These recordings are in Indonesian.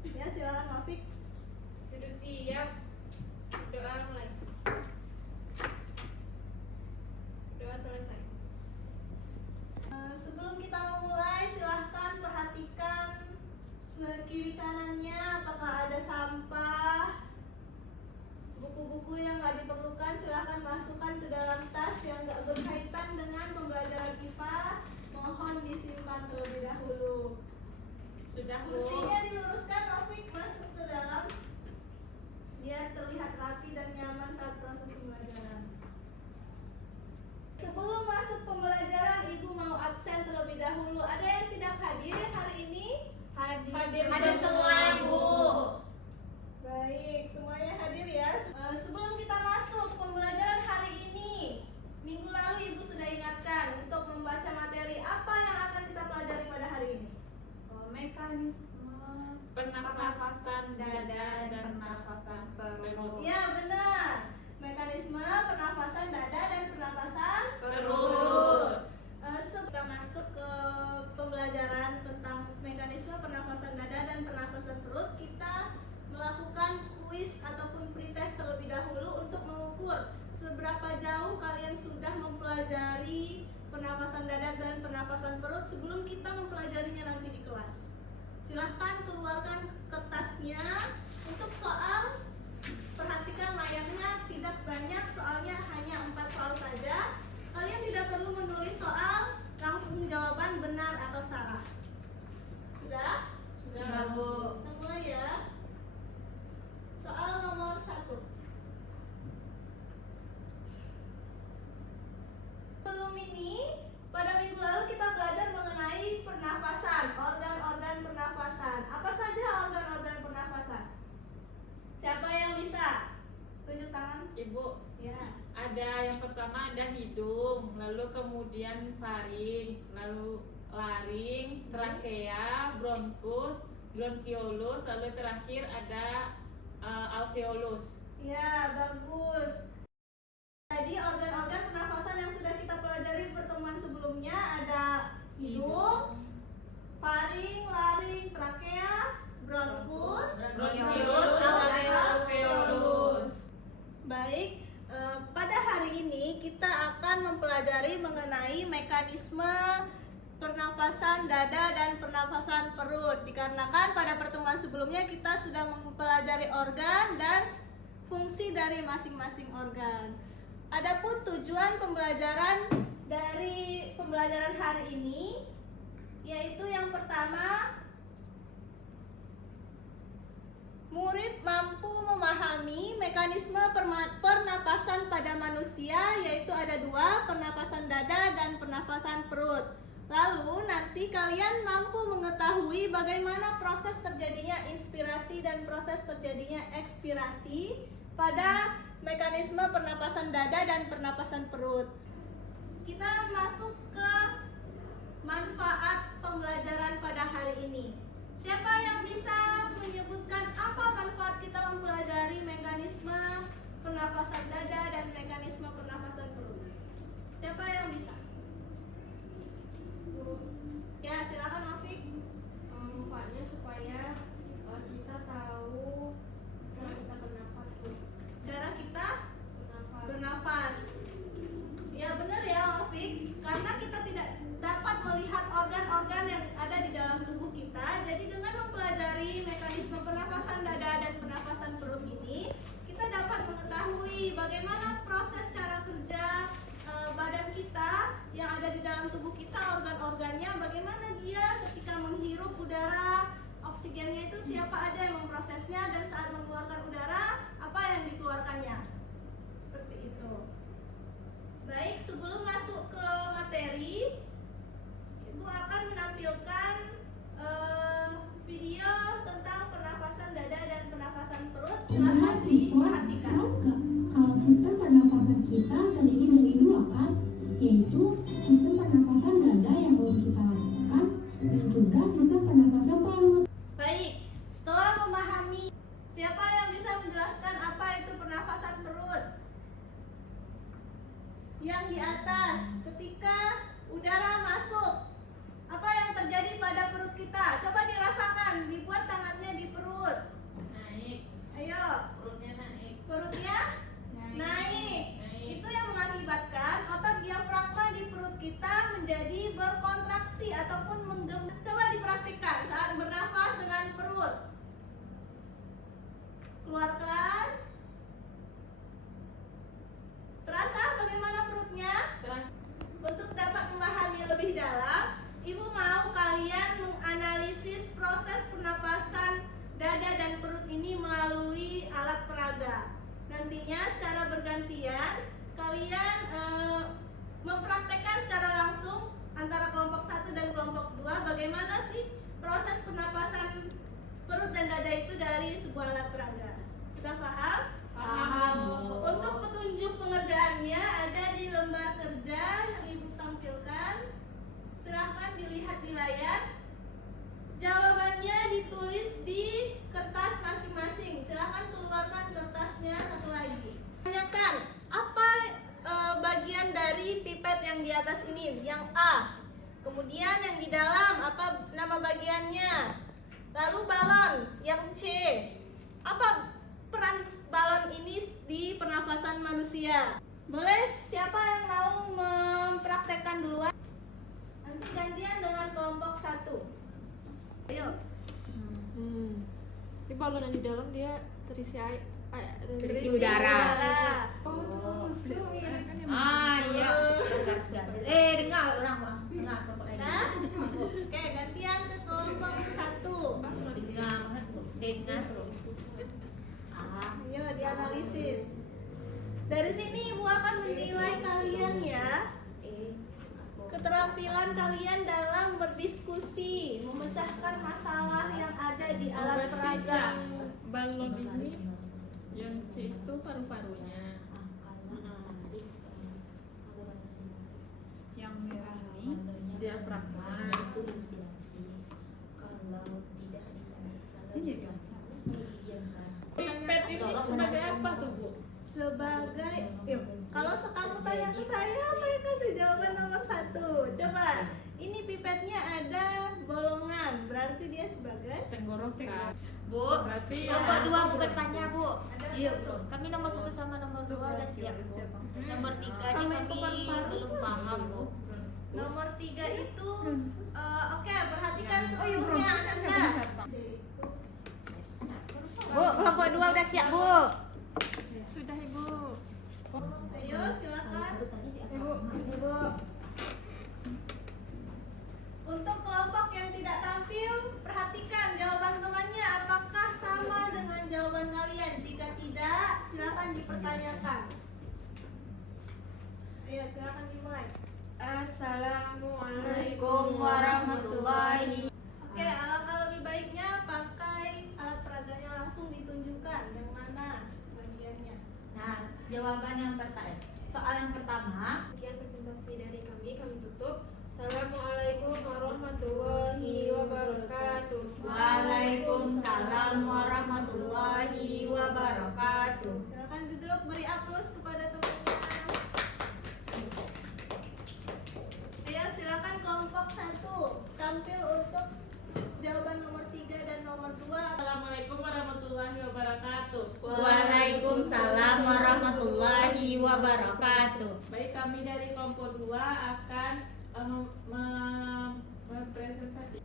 Ya, silakan Mafik. Duduk siap. Doa mulai. Doa selesai. Sebelum kita memulai, silahkan perhatikan kiri kanannya apakah ada sampah, buku-buku yang nggak diperlukan silahkan masukkan ke dalam tas yang nggak berkaitan dengan pembelajaran IPA. Mohon disimpan terlebih dahulu. Sudah, Bu. Kursinya diluruskan, Mafik, masuk ke dalam biar terlihat rapi dan nyaman saat proses pembelajaran. Sebelum masuk pembelajaran, Ibu mau absen terlebih dahulu. Ada yang tidak hadir hari ini? Hadir semua, Bu. Baik, semuanya hadir ya. Sebelum kita masuk pembelajaran hari ini, minggu lalu Ibu sudah ingatkan untuk membaca materi apa yang akan kita pelajari pada hari ini. Mekanisme pernafasan dada dan pernafasan perut. Ya, benar. Mekanisme pernafasan dada dan pernafasan Perut. Sebelum masuk ke pembelajaran tentang mekanisme pernafasan dada dan pernafasan perut, kita melakukan kuis ataupun pretest terlebih dahulu untuk mengukur seberapa jauh kalian sudah mempelajari pernafasan dada dan pernafasan perut sebelum kita mempelajarinya nanti di kelas. Silahkan keluarkan kertasnya. Untuk soal, perhatikan layarnya tidak banyak, soalnya hanya 4 soal saja. Kalian tidak perlu menulis soal, langsung jawaban benar atau salah. Sudah? Sudah, Bu. Kita mulai ya. Soal nomor 1. Sebelum ini, pada minggu lalu kita belajar mengenai pernafasan, organ-organ pernafasan. Apa saja organ-organ pernafasan? Siapa yang bisa? Tunjuk tangan. Ibu, Ya. ada yang pertama ada hidung, lalu kemudian faring, lalu laring, trakea, bronkus, bronkiolus, lalu terakhir ada alveolus. Ya, bagus. Jadi organ-organ pernafasan yang sudah kita pelajari di pertemuan sebelumnya ada hidung, faring, laring, trakea, bronkus, Bronkiolus, alveolus. Baik, pada hari ini kita akan mempelajari mengenai mekanisme pernafasan dada dan pernafasan perut. Dikarenakan pada pertemuan sebelumnya kita sudah mempelajari organ dan fungsi dari masing-masing organ. Adapun tujuan pembelajaran dari pembelajaran hari ini yaitu yang pertama, murid mampu memahami mekanisme pernapasan pada manusia, yaitu ada 2, pernapasan dada dan pernapasan perut. Lalu nanti kalian mampu mengetahui bagaimana proses terjadinya inspirasi dan proses terjadinya ekspirasi pada mekanisme pernapasan dada dan pernapasan perut. Kita masuk ke manfaat pembelajaran pada hari ini. Siapa yang bisa menyebutkan apa manfaat kita mempelajari mekanisme pernafasan dada dan mekanisme pernafasan perut? Siapa yang bisa? Ya, silakan Mafik. Manfaatnya supaya kita tahu cara kita bernafas, Bu. Cara kita Bernafas. bernafas. Ya, benar ya Mafik. Karena kita tidak dapat melihat organ-organ yang ada di dalam tubuh kita. Jadi dengan mempelajari mekanisme pernafasan dada dan pernafasan perut ini, kita dapat mengetahui bagaimana proses cara kerja badan kita yang ada di dalam tubuh kita, organ-organnya, bagaimana dia ketika menghirup udara, oksigennya itu siapa aja yang memprosesnya, dan saat mengeluarkan udara, apa yang dikeluarkannya. Seperti itu. Baik, sebelum masuk ke materi, Ibu akan menampilkan video tentang pernafasan dada dan pernafasan perut. Silahkan diperhatikan. Tahu nggak kalau sistem pernafasan kita terdiri dari 2 kan, yaitu sistem pernafasan dada yang belum kita lakukan dan juga sistem pernafasan perut. Baik, setelah memahami, siapa yang bisa menjelaskan apa itu pernafasan perut? Yang di atas, ketika udara masuk, apa yang terjadi pada perut kita? Coba dirasakan, dibuat tangannya di perut. nantinya secara bergantian kalian mempraktekkan secara langsung antara kelompok 1 dan kelompok 2 bagaimana sih proses pernapasan perut dan dada itu dari sebuah alat peraga. Sudah paham? Paham, Bu. Untuk petunjuk pengerjaannya ada di lembar kerja yang Ibu tampilkan. Silahkan dilihat di layar. Jawabannya ditulis di kertas masing-masing. Silahkan keluarkan kertasnya satu lagi. Tanyakan apa bagian dari pipet yang di atas ini? Yang A. Kemudian yang di dalam apa nama bagiannya? Lalu balon yang C. Apa peran balon ini di pernafasan manusia? Boleh siapa yang mau mempraktekkan duluan? Nanti gantian dengan kelompok 1. Ayo. Ini balon yang di dalam dia terisi air, Terisi udara. terus Iya, garis-garis. Dengar orang bang, dengar kelompok lain. Nah, oke gantian ke kelompok 1. Dengar banget, dengar terus. Ayo dianalisis. Dari sini Ibu akan menilai kalian ya. Keterampilan kalian dalam berdiskusi, memecahkan masalah yang ada di alat Berarti peraga. yang balon ini yang C itu paru-parunya. Yang merah ini Diafragma. itu inspirasi. Kalau tidak Pipet ini sebagai apa tuh, Bu? Sebagai kalau kamu tanya ke saya kasih jawaban nomor 1. Coba, ini pipetnya ada bolongan, berarti dia sebagai Tenggorokan. Bu, Berarti ya. kelompok 2 Bu bertanya Bu. Ada Iya satu. Bu. Kami nomor 1 sama nomor 2 udah siap Bu. Nomor 3 nya Sama kami itu paru-paru. belum paham Bu. Nomor 3 itu oke, perhatikan seluruhnya Anda. Bu, kelompok 2 udah siap Bu. Sudah, Ibu. Ayo silakan. Ibu. Untuk kelompok yang tidak tampil, perhatikan jawaban temannya apakah sama dengan jawaban kalian. Jika tidak, silakan dipertanyakan. Ayo silakan dimulai. Assalamualaikum warahmatullahi. Oke, alangkah lebih baiknya pakai alat peraganya langsung ditunjukkan yang mana bagiannya. Nah, jawaban yang pertama. Soal yang pertama, Sekian presentasi dari kami tutup. Assalamualaikum warahmatullahi wabarakatuh. Waalaikumsalam warahmatullahi wabarakatuh. Silakan duduk, beri aplaus kepada teman-teman. Ayo silakan kelompok 1 tampil untuk jawaban nomor 3 dan nomor 2. Assalamualaikum warahmatullahi wabarakatuh. Waalaikumsalam warahmatullahi wabarakatuh. Baik, kami dari kelompok 2 akan mempresentasi.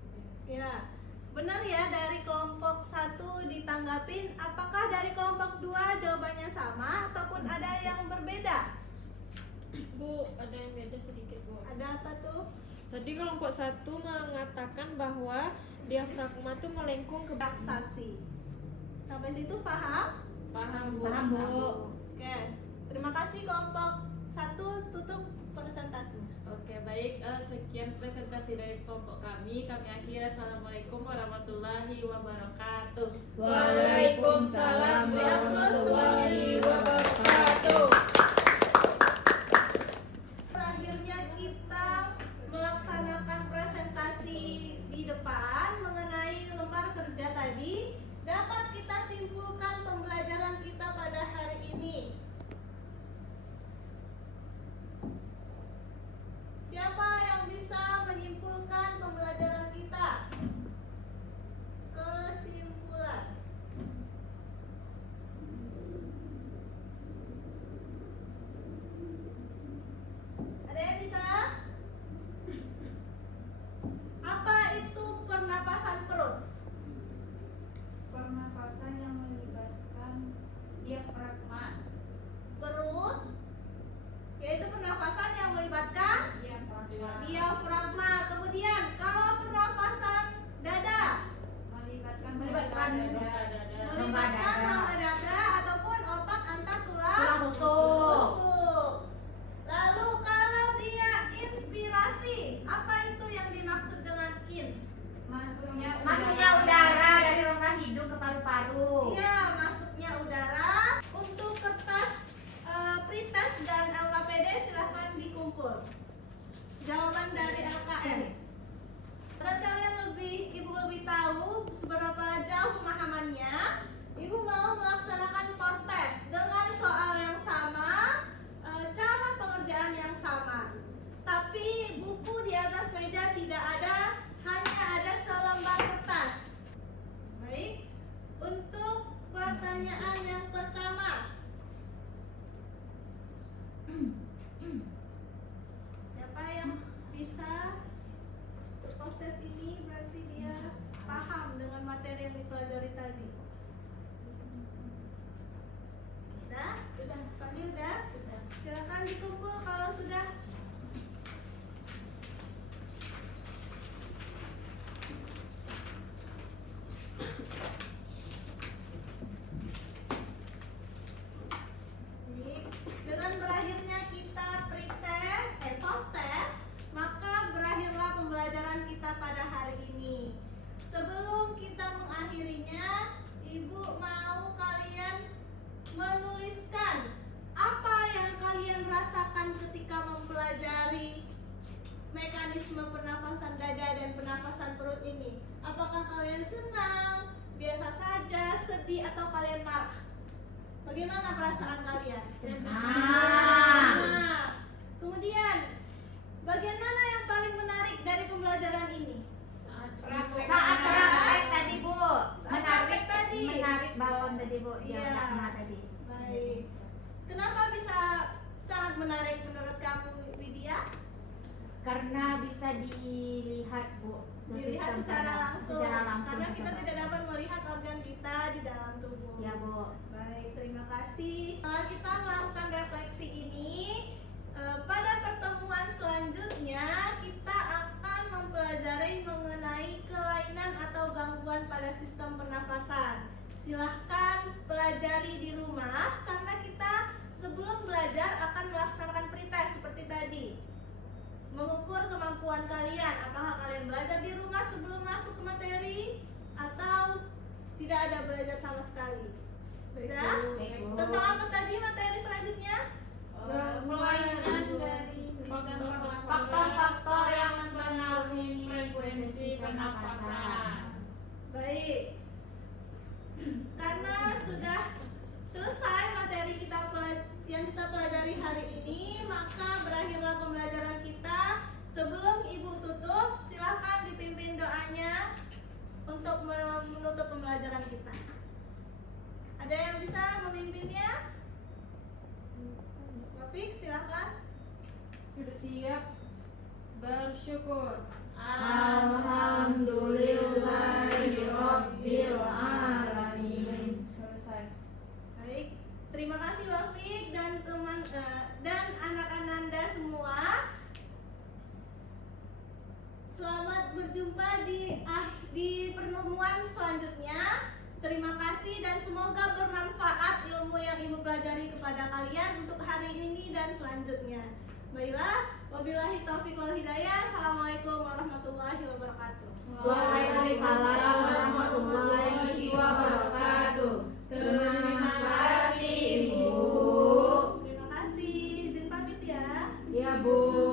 Ya, benar ya dari kelompok 1 ditanggapin. Apakah dari kelompok 2 jawabannya sama ataupun ada yang berbeda? Bu, ada yang beda sedikit Bu. Ada apa tuh? Tadi kelompok 1 mengatakan bahwa diafragma itu melengkung ke Relaksasi. Sampai situ paham? Paham, Bu? Paham Bu? Oke. Terima kasih kelompok 1, tutup presentasinya. Oke, baik. Sekian presentasi dari kelompok kami. Kami akhiri. Assalamualaikum warahmatullahi wabarakatuh. Waalaikumsalam warahmatullahi wabarakatuh. Terakhirnya kita melaksanakan presentasi di depan mengenai lembar kerja tadi. Dapat kita simpulkan pembelajaran kita pada hari ini. Siapa yang bisa menyimpulkan pembelajaran kita? Kesimpulan. Ada yang bisa? Apa itu pernapasan perut? Pernapasan yang melibatkan diafragma. Perut yaitu pernapasan yang melibatkan diafragma. Kemudian kalau pernapasan dada Melibatkan melibatkan rongga dada ataupun otot antar tulang pertanyaan yang pertama. Siapa yang bisa berproses ini berarti dia paham dengan materi yang dipelajari tadi. Sudah? Sudah. Kami udah? Sudah. Silakan dikumpul kalau sudah. Dengan berakhirnya kita pretest, post test, maka berakhirlah pembelajaran kita pada hari ini. Sebelum kita mengakhirinya, Ibu mau kalian menuliskan apa yang kalian rasakan ketika mempelajari mekanisme pernafasan dada dan pernafasan perut ini. Apakah kalian senang, biasa saja, sedih, atau kalian marah? Bagaimana perasaan kalian? Nah, kemudian bagian mana yang paling menarik dari pembelajaran ini? Saat praktek tadi Bu, Saat praktek tadi. menarik balon tadi Bu, Iya. yang pernah tadi. Baik. Kenapa bisa sangat menarik menurut kamu, Widya? Karena bisa dilihat Bu, Dilihat sistem secara langsung. secara langsung. Karena kita tidak dapat melihat organ kita di dalam tubuh. Ya Bu. Baik, terima kasih. Setelah kita melakukan refleksi ini, pada pertemuan selanjutnya kita akan mempelajari mengenai kelainan atau gangguan pada sistem pernafasan. Silahkan pelajari di rumah karena kita sebelum belajar akan melaksanakan pretest seperti tadi. Mengukur kemampuan kalian, apakah kalian belajar di rumah sebelum masuk ke materi atau tidak ada belajar sama sekali. Sudah? Baik, Bu. Tentang apa tadi materi selanjutnya? Kelainan dari Faktor-faktor yang mempengaruhi frekuensi pernapasan. Baik. Karena sudah selesai materi yang kita pelajari hari ini, maka berakhirlah pembelajaran kita. Sebelum Ibu tutup, silakan dipimpin doanya untuk menutup pembelajaran kita. Ada yang bisa memimpinnya? Taufik, silakan. Duduk siap, bersyukur. Alhamdulillahirabbil alamin. Selesai. Baik, terima kasih Wafik dan teman dan anak-anak Anda semua. Selamat berjumpa di pertemuan selanjutnya. Terima kasih dan semoga bermanfaat ilmu yang Ibu pelajari kepada kalian untuk hari ini dan selanjutnya. Baiklah, wabillahi taufiq wal hidayah. Assalamualaikum warahmatullahi wabarakatuh. Waalaikumsalam warahmatullahi wabarakatuh. Terima kasih Ibu. Terima kasih. Izin pamit ya. Ya Bu.